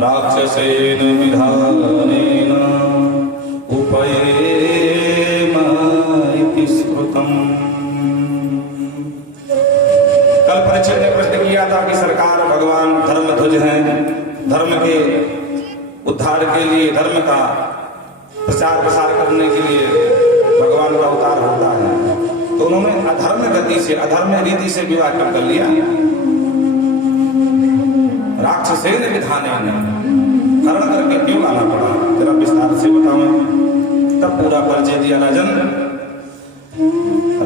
राक्षसेन विधानेन उपयेम इति स्मृतम्। कल परीक्षित ने प्रश्न किया था कि सरकार भगवान धर्मध्वज हैं, धर्म के उद्धार के लिए, धर्म का प्रचार प्रसार करने के लिए भगवान का अवतार होता है, तो उन्होंने अधर्म गति से, अधर्म रीति से विवाह कर लिया। राक्षसेन विधानेन हरण करके क्यों लाना पड़ा, जरा विस्तार से बताओ। तब पूरा परिचय दिया। राजन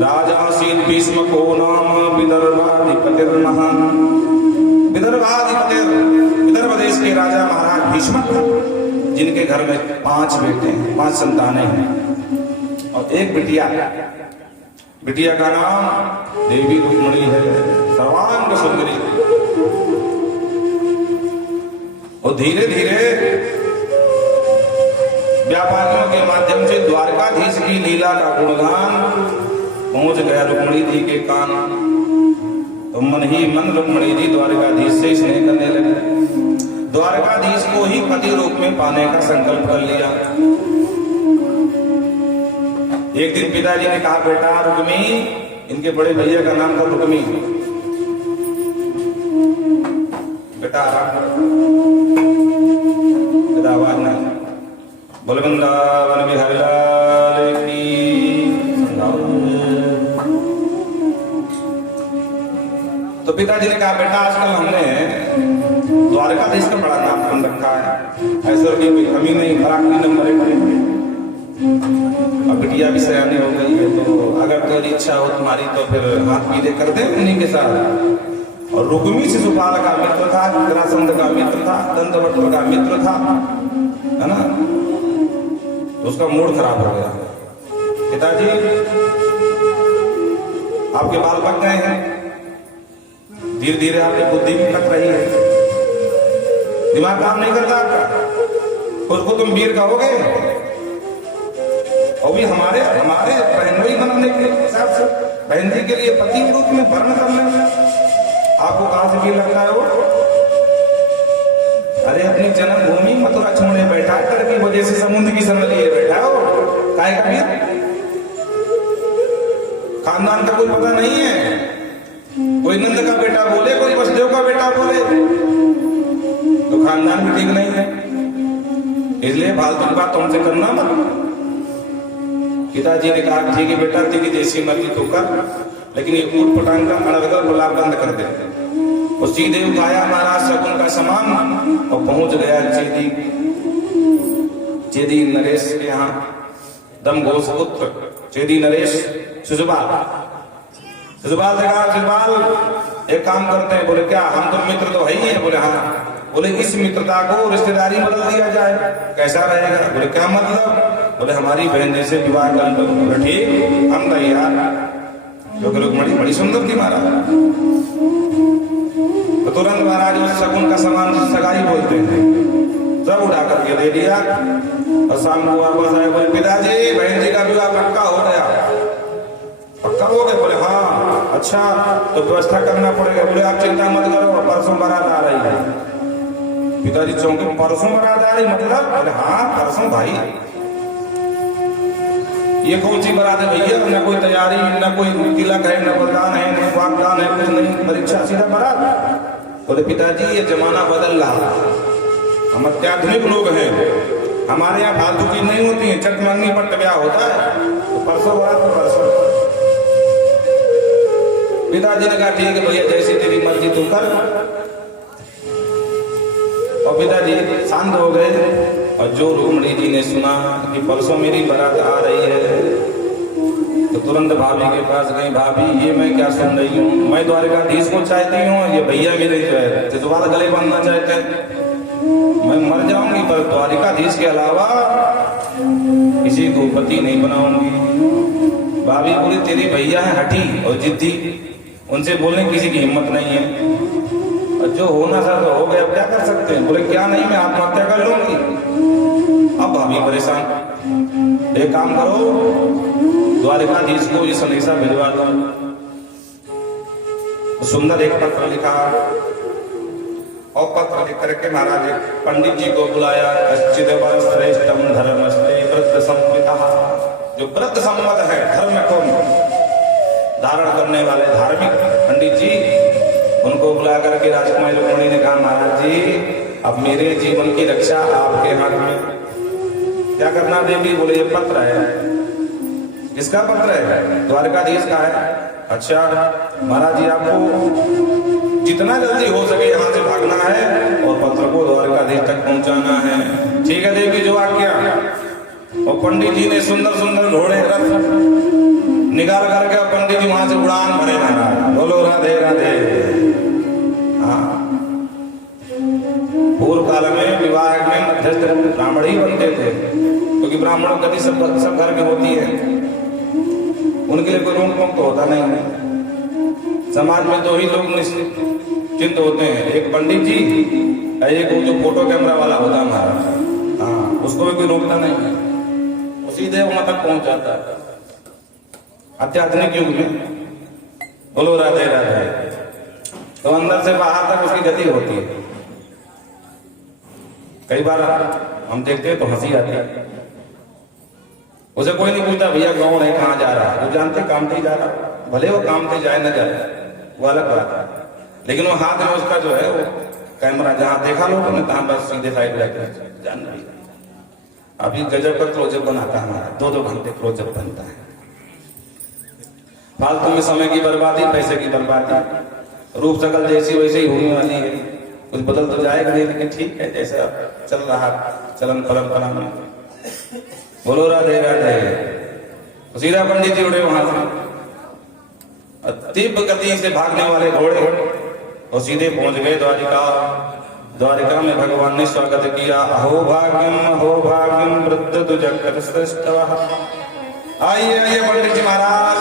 राजासीत भीष्मको नाम विदर्भाधिपतिर्महान्। विदर्भ देश के राजा महाराज भीष्मक, जिनके घर में 5 बेटे हैं, 5 संतानें हैं और एक बिटिया। बिटिया का नाम देवी रुक्मिणी है, सर्वांग सुंदरी। और धीरे धीरे व्यापारियों के माध्यम से द्वारकाधीश की लीला का गुणगान पहुंच गया रुक्मिणी जी के कान। तो मन ही मन रुक्मिणी जी द्वारकाधीश से स्नेह करने लगे, द्वारकाधीश को ही पति रूप में पाने का संकल्प कर लिया। एक दिन पिताजी ने कहा, बेटा रुक्मी, इनके बड़े भैया का नाम था रुक्मी, बेटा आराम करो, आवाज ना बोल। वृंदावन बिहारी लाल की। तो पिताजी ने कहा, बेटा आजकल हमने द्वारकाधीश का बड़ा नाम बन रखा है, ऐसा की कोई कमी नहीं, फराकी नंबर है। अब बिटिया भी सयानी हो गई है, तो अगर तेरी इच्छा हो तुम्हारी तो फिर हाथ पीले कर दे उन्हीं के साथ। और रुक्मी शिशुपाल का मित्र था, जरासंध का मित्र था, दंतवक्र का मित्र था, है ना। तो उसका मूड खराब हो गया। पिताजी आपके बाल पक गए हैं, धीरे धीरे आपकी बुद्धि भी पक रही है, दिमाग काम नहीं करता आपका, उसको तुम वीर कहोगे? और भी हमारे बहन वही बनाने के हिसाब से बहन जी के लिए पति रूप में वर्ण करना आपको कहां से भी लगता है वो? अरे अपनी जन्मभूमि मथुरा छोड़ने बैठा है, डर की वजह से समुद्र की शरण लिए बैठा है वो, काहे का वीर? खानदान का कोई पता नहीं है, कोई नंद का बेटा बोले, कोई वसुदेव का बेटा बोले, तो खानदान भी ठीक नहीं है। इसलिए फालतू बात तुमसे करना मत। पिताजी ने कहा, ठीक है बेटा, तेरी जैसी मर्जी तो कर, लेकिन ये ऊट पटांग का अनर्गल गुलाब बंद कर दे। वो सीधे उठाया महाराज शकुन का सामान और पहुंच गया चेदी नरेश के यहाँ, दम घोष पुत्र चेदी नरेश शिशुपाल से कहा, शिशुपाल एक काम करते हैं। बोले क्या? हम तो मित्र तो है ही है। बोले हाँ। बोले इस मित्रता को रिश्तेदारी बदल दिया जाए, कैसा रहेगा? बोले क्या मतलब? बोले हमारी बहन जैसे विवाह कर दो। बोले ठीक, हम तैयार, क्योंकि रुक्मिणी बड़ी सुंदर थी महाराज। तो तुरंत महाराज उस शकुन का सामान सगाई बोलते हैं, सब उठा करके दे दिया और शाम को वापस आए। बोले पिताजी, बहन जी का विवाह पक्का हो गया। पक्का हो गया? बोले हाँ। अच्छा, तो व्यवस्था करना पड़ेगा। बोले आप चिंता मत करो, परसों बारात आ रही है। पिताजी चौंके, परसों बारात आ रही मतलब? बोले हाँ परसों भाई। ये कौन सी बारात है भैया? न कोई तैयारी, न कोई तिलक है, न वरदान है, न वागदान है, कुछ नहीं, परीक्षा सीधा बारात। बोले पिताजी ये जमाना बदल रहा, हम अत्याधुनिक लोग हैं, हमारे यहाँ फालतू चीज नहीं होती है, चट मंगनी पट्ट ब्याह होता है, तो परसों बारात तो परसों। पिताजी ने कहा ठीक है भैया, जैसी तेरी मर्जी तू कर। और पिताजी शांत हो गए। और जो रुक्मिणी जी ने सुना कि परसों मेरी बारात आ रही है, तो तुरंत भाभी के पास गई। भाभी ये मैं क्या सुन रही हूँ? मैं द्वारकाधीश को चाहती हूँ, ये भैया मेरे जो है शिशुपाल गले बांधना चाहते हैं। मैं मर जाऊंगी पर द्वारकाधीश के अलावा किसी को पति नहीं बनाऊंगी। भाभी बोली तेरी भैया है हठी और जिद्दी, उनसे बोलने किसी की हिम्मत नहीं है, और जो होना था तो हो गया, अब क्या कर सकते हैं? बोले क्या नहीं, मैं आत्महत्या कर लूंगी। अब भाभी परेशान, एक काम करो, द्वारकाधीश को ये संदेशा भिजवा दो। सुंदर एक पत्र लिखा और पत्र लिख करके महाराज पंडित जी को बुलाया। कश्चिद श्रेष्ठम धर्मस्ते व्रत संहिता, जो व्रत सम्मत है, धर्म को धारण करने वाले धार्मिक पंडित जी, उनको बुला करके राजकुमारी रुक्मिणी ने कहा महाराज जी अब मेरे जीवन की रक्षा आपके हाथ में, क्या करना देवी? बोले ये पत्र है। किसका पत्र है? द्वारकाधीश का है। अच्छा महाराज जी आपको जितना जल्दी हो सके यहाँ से भागना है और पत्र को द्वारकाधीश तक पहुंचाना है। ठीक है देवी, जो आज्ञा। और पंडित जी ने सुंदर सुंदर घोड़े रथ निकाल करके पंडित जी वहां से उड़ान भरे महाराज। बोलो राधे राधे। हाँ, पूर्व काल में विवाह में मध्यस्थ ब्राह्मण ही बनते थे, क्योंकि ब्राह्मणों गति सब घर में होती है, उनके लिए कोई रोक टोक तो होता नहीं है। समाज में दो ही लोग निश्चिंत होते हैं, एक पंडित जी, एक वो जो फोटो कैमरा वाला होता है महाराज। हाँ, उसको भी कोई रोकता नहीं है, वो सीधे वहां तक पहुंच जाता है अत्याधुनिक युग में। बोलो राधे राधे। तो अंदर से बाहर तक उसकी गति होती है। कई बार हम देखते हैं तो हंसी आती है, उसे कोई नहीं पूछता भैया कौन है, कहाँ जा रहा है, वो जानते काम पे जा रहा, भले वो काम पे जाए न जाए वो अलग बात है, लेकिन वो हाथ में उसका जो है वो कैमरा, जहां देखा लोगों ने तहां बस सीधे साइड जाकर जान रही। अभी गजब का क्लोजअप बनाता है हमारा, 2-2 घंटे क्लोजअप बनता है। फालतू में समय की बर्बादी, पैसे की बर्बादी। रूप शकल जैसी वैसे ही होने वाली है, कुछ बदल तो जाएगा नहीं, लेकिन ठीक है जैसा चल रहा चलन परंपरा में। बोलो राधे राधे। तो सीधा पंडित जी उड़े वहां से, तीव्र गति से भागने वाले घोड़े, और सीधे पहुंच गए द्वारिका। द्वारिका में भगवान ने स्वागत किया। अहो भाग्यम वृद्ध तुजगत श्रेष्ठः। आइए आइए पंडित जी महाराज,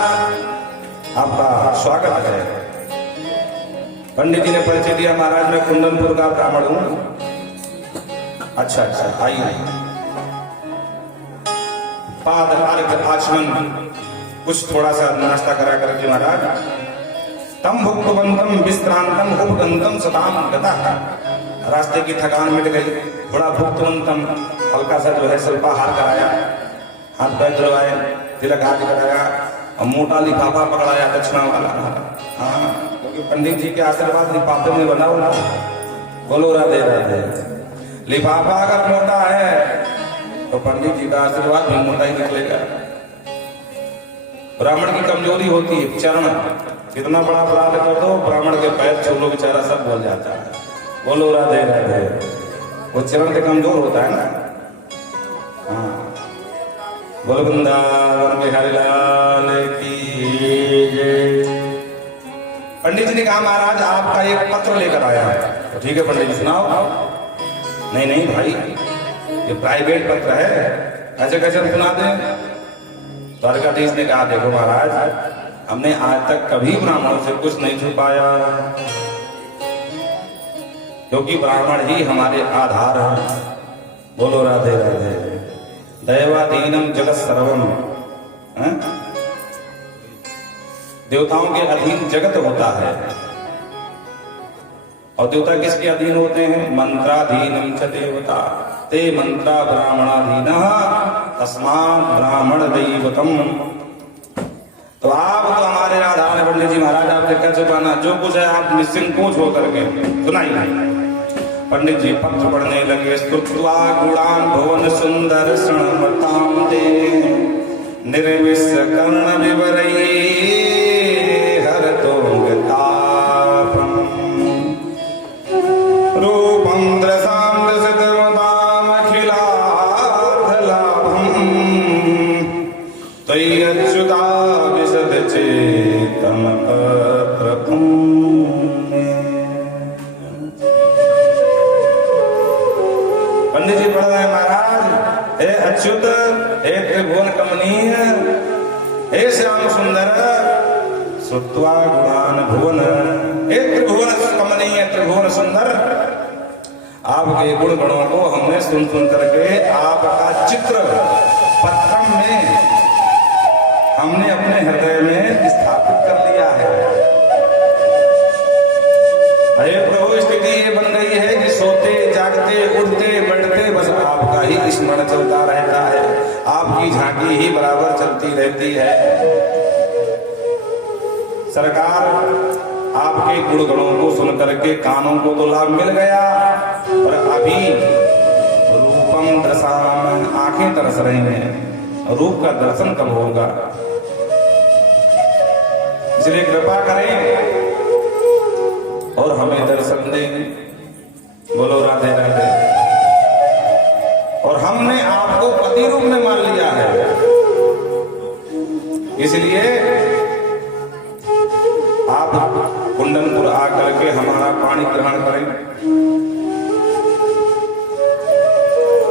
आपका स्वागत है। पंडित जी ने परिचय दिया, महाराज मैं कुंदनपुर का ब्राह्मण हूं। अच्छा अच्छा, आइए। पाद अर्घ आचमन कुछ थोड़ा सा नाश्ता करा करके महाराज, तम भुक्तवंतम विश्रांतम उपगंतम सताम गतः। रास्ते की थकान मिट गई, थोड़ा भुक्तवंतम हल्का सा जो है स्वल्पाहार कराया, हाथ पैर धुलवाए, तिलक आदि कराया, और मोटा लिफाफा पकड़ाया दक्षिणा वाला। हाँ, क्योंकि पंडित जी के आशीर्वाद लिफाफे में बना हुआ। बोलो राधे राधे। लिफाफा अगर मोटा है तो पंडित जी का आशीर्वाद भी मोटा ही निकलेगा। ब्राह्मण की कमजोरी होती है चरण, कितना बड़ा अपराध कर दो, ब्राह्मण के पैर छू लो बेचारा सब बोल जाता है। बोलो राधे राधे। वो चरण से कमजोर होता है ना। हाँ, बोलो वृंदावन बिहारी लाल की जय। पंडित जी ने कहा महाराज आपका एक पत्र लेकर आया है। तो ठीक है पंडित जी सुनाओ। नहीं नहीं भाई, ये प्राइवेट पत्र है, ऐसे कैसे सुना दें? द्वारकाधीश ने कहा देखो महाराज, हमने आज तक कभी ब्राह्मणों से कुछ नहीं छुपाया, क्योंकि ब्राह्मण ही हमारे आधार है। बोलो राधे राधे। दैवाधीनम जगत सर्वम। देवताओं के अधीन जगत होता है, और देवता किसके अधीन होते हैं? मंत्राधीनम च देवता ते मंत्रा ब्राह्मणाधीनः तस्मात् ब्राह्मण दैवतम। तो आप तो हमारे आधार है पंडित जी महाराज, आपसे क्या छुपाना, जो कुछ है आप निसंकोच होकर के सुनाइए। पंडित जी पत्र पढ़ने लगे। स्तुत्वा गुणान भुवन सुंदर शृण्वतां ते निर्विश्य कर्ण विवरैः हरतोऽङ्गतापम् रूपं दृशां दृशतमतामखिलार्थलाभम् त्वय्यच्युता विशदचेतन पत्रकम्। पंडित जी पढ़ रहे महाराज, हे अच्युत, हे त्रिभुवन कमनीय, हे श्याम सुंदर, श्रुत्वा गुणान भुवन, हे त्रिभुवन कमनीय, त्रिभुवन सुंदर, आपके गुण गणों को हमने सुन सुन करके आपका चित्र पत्रम में हमने अपने हृदय में स्थापित कर लिया है। अरे प्रभु, स्थिति ये बन गई है की झांकी ही बराबर चलती रहती है। सरकार आपके गुण गणों को सुन करके कानों को तो लाभ मिल गया, पर अभी रूपम दर्शन, आंखें तरस रही हैं, रूप का दर्शन कब होगा। इसलिए कृपा करें और हमें दर्शन दें। बोलो राधे राधे। और हमने आपको पति रूप में मान लिया है, इसलिए आप कुंडनपुर आकर के हमारा पानी ग्रहण करें।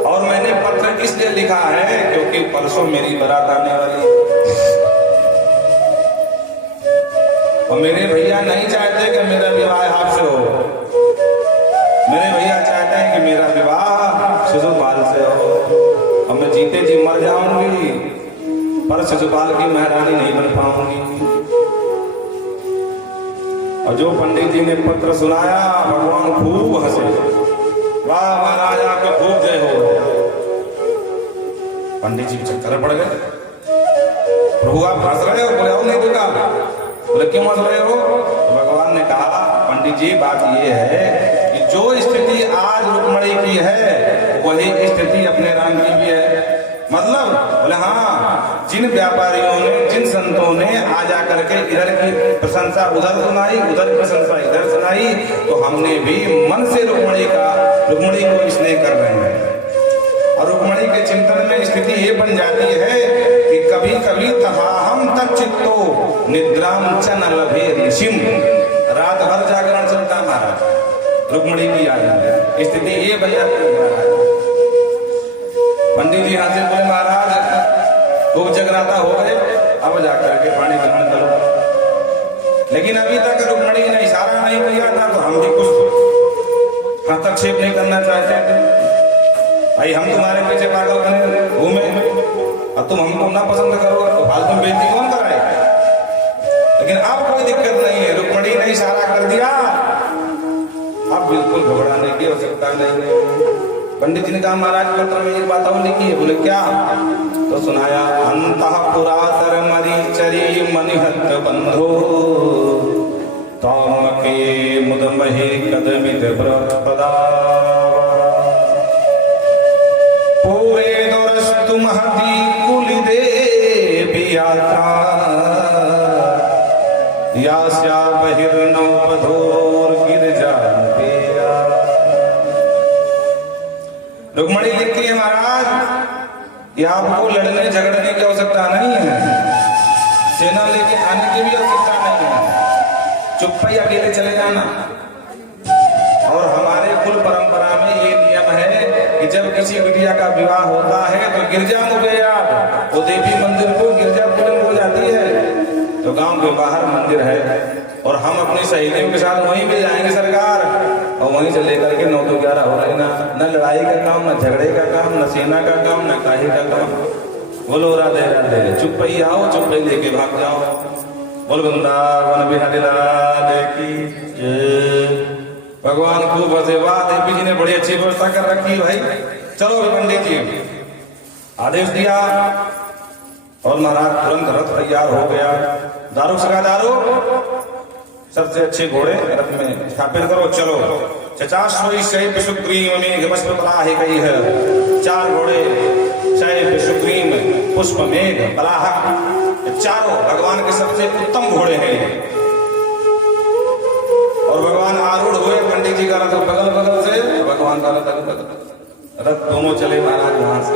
और मैंने पत्र इसलिए लिखा है क्योंकि परसों मेरी बारात आने वाली है और मेरे भैया नहीं चाहते कि मेरा विवाह आपसे हो। मेरे भैया चाहते हैं कि मेरा विवाह शिशुपाल से हो और मैं जीते जी मर जाऊंगी, पर शिशुपाल की महारानी नहीं बन पाऊंगी। और जो पंडित जी ने पत्र सुनाया, भगवान खूब हंसे, वाह महाराज आपका खूब जय हो। पंडित जी चक्कर पड़ गए, प्रभु आप हंस रहे हो? बोले और नहीं देखा। बोले क्यों हंस रहे हो? तो भगवान ने कहा पंडित जी बात ये है कि जो स्थिति आज रुक्मणी की है वही स्थिति अपने राम की भी है। मतलब बोले हाँ, जिन व्यापारियों ने, जिन संतों ने आ जा करके इधर की प्रशंसा उधर सुनाई, उधर की प्रशंसा इधर सुनाई, तो हमने भी मन से रुक्मणी को स्नेह कर रहे हैं। और रुक्मणी के चिंतन में स्थिति ये बन जाती है कि कभी कभी तथाहम तच्चित्तो निद्राम च न लभे ऋषिम, रात भर जागरण चलता महाराज रुक्मणी की याद में। स्थिति ये बन जाती है महाराज। पंडित जी हाथ से बोले महाराज खूब जगराता हो गए, अब जाकर के पानी ग्रहण करो। लेकिन अभी तक रुक्मणी ने इशारा नहीं किया था, तो हम भी कुछ हस्तक्षेप नहीं करना चाहते थे। भाई हम तुम्हारे पीछे पागल बने घूमे और तुम हमको ना पसंद करो तो फालतू में बेइज्जती कौन कराए। लेकिन अब कोई दिक्कत नहीं है, रुक्मणी ने इशारा कर दिया, अब बिल्कुल घबराने की आवश्यकता नहीं है। पंडित जी ने कहा महाराज पत्र में एक बात और लिखी है। बोले क्या? तो सुनाया, अंतः पुरातर मरीचरी मनिहत बंधो तामके मुदमहे कदमित प्रदा पूरे दुरस्तु महती कुलिदे यात्रा यास्या बहिर्नवधोर गिरजा। रुक्मणी लिखती है महाराज कि आपको लड़ने झगड़ने की आवश्यकता नहीं है, सेना लेके आने की भी आवश्यकता नहीं है, चुप ही अकेले चले जाना। और हमारे कुल परंपरा में ये नियम है कि जब किसी बिटिया का विवाह होता है तो गिरजा मुखिया वो देवी मंदिर को गिरजा पूजन हो जाती है। तो गांव के बाहर मंदिर है और हम अपनी सहेलियों के साथ वहीं पे जाएंगे सरकार, और वहीं से लेकर के 9 to 11 हो रहे ना, न लड़ाई का काम, न झगड़े का काम, न सेना का काम, न काहे का काम। बोलो राधे राधे। चुप ही आओ, चुप ही लेके भाग जाओ। बोल वृंदावन बिहारी लाल की जय। भगवान खूब हंसे। वाह देवी जी ने बड़ी अच्छी व्यवस्था कर रखी भाई। चलो पंडित जी आदेश दिया और महाराज तुरंत रथ तैयार हो गया। दारू सका दारू, सबसे अच्छे घोड़े रथ में स्थापित करो। चलो चचाश्वई शैव सुग्रीव मेघ पुष्प पलाह कही है। 4 घोड़े शैव सुग्रीव पुष्प मेघ पलाहक, चारों भगवान के सबसे उत्तम घोड़े हैं। और भगवान आरूढ़ हुए, पंडित जी का रथ बगल बगल से, भगवान का रथ दोनों चले महाराज वहां से।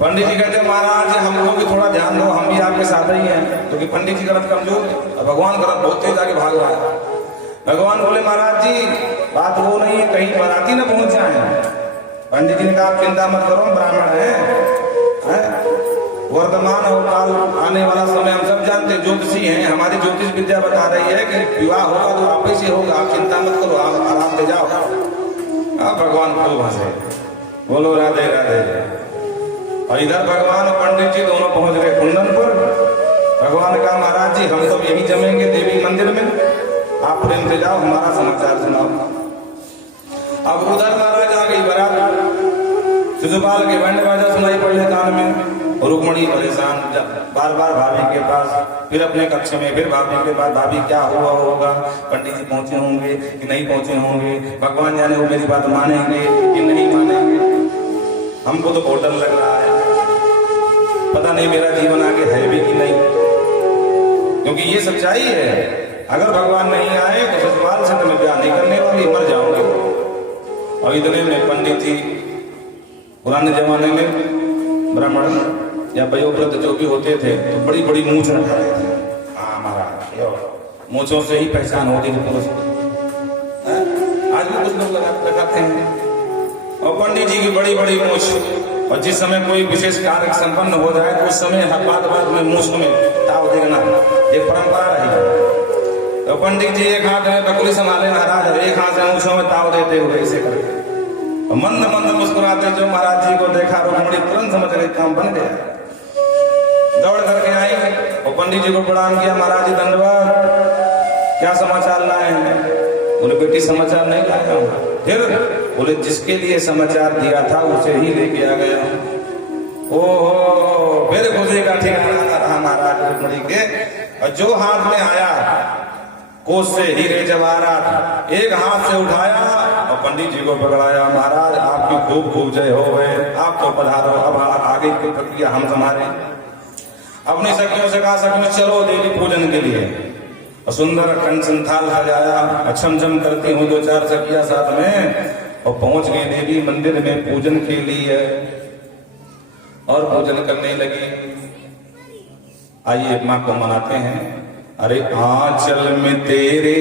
पंडित जी कहते महाराज हमको भी थोड़ा ध्यान दो, हम भी आपके साथ ही हैं, क्योंकि तो पंडित जी का रथ कमजोर है, भगवान का रथ बहुत तेज आगे भाग रहा है। भगवान बोले महाराज जी बात वो नहीं है, कहीं बाराती न पहुंच जाए। पंडित जी ने कहा आप चिंता मत करो, ब्राह्मण है, वर्तमान और काल आने वाला समय हम सब जानते, ज्योतिषी हैं, हमारी ज्योतिष विद्या बता रही है कि विवाह होगा तो आप ही से होगा, आप चिंता मत करो, आप आराम से जाओ। अब भगवान खूब हंसे। बोलो राधे राधे। और इधर भगवान और पंडित जी दोनों पहुंच गए कुंडनपुर। भगवान ने कहा महाराज जी हम सब यही जमेंगे देवी मंदिर में, आप प्रेम से जाओ, हमारा समाचार सुनाओ। अब उधर महाराज आ गई बारात, शिशुपाल के बैंड बाजा सुनाई पड़े कान में। रुक्मणी परेशान, बार बार भाभी के पास, फिर अपने कक्ष में, फिर भाभी के पास, भाभी क्या हुआ होगा, पंडित जी पहुंचे होंगे कि नहीं पहुंचे होंगे, भगवान जाने वो मेरी बात मानेंगे कि नहीं मानेंगे, हमको तो बहुत डर लग रहा है, पता नहीं मेरा जीवन आगे है भी कि नहीं, क्योंकि ये सच्चाई है, अगर भगवान नहीं आए तो ससुराल से तुम्हें ब्याह नहीं करने वाली, मर जाओगे। और इतने में पंडित जी पुराने जमाने में ब्राह्मण या वयोवृद्ध जो भी होते थे तो बड़ी बड़ी मूंछ रखाते थे। हाँ महाराज, मूंछों से ही पहचान होती थी पुरुष। आज भी कुछ लोग लगाते हैं। और पंडित जी की बड़ी बड़ी मूंछ, और जिस समय कोई विशेष कार्य संपन्न हो जाए तो उस समय बाद में मूंछ में ताव देखना एक परंपरा रही। तो पंडित जी एक हाथ में बकुली संभाले महाराज, एक हाथ से मूंछों में ताव देते हुए ऐसे करके मंद मंद मुस्कुराते जो महाराज जी को देखा, रुक्मणी तुरंत समझ गई काम बन गया, दौड़ करके आई और पंडित जी को प्रणाम किया, महाराज जी दंडवत, क्या समाचार लाए हैं? बोले बेटी समाचार नहीं लाया हूं। फिर बोले जिसके लिए समाचार दिया था उसे ही लेके आ गया। ओहो, फिर खुशी का ठिकाना रहा महाराज रुक्मणी के, और जो हाथ में आया कोस से हीरे जवाहरात एक हाथ से उठाया और पंडित जी को पकड़ाया, महाराज आपकी खूब खूब जय हो गए, आप तो पधारो, अब आगे की प्रक्रिया हम संभाले। अपनी सखियों से कहा, सखियों चलो देवी पूजन के लिए, और सुंदर कंचन थाल सजाया, छमछम करती हूँ दो चार सखियां साथ में, और पहुंच गई देवी मंदिर में पूजन के लिए और पूजन करने लगी। आइए मां को मनाते हैं। अरे आंचल में तेरे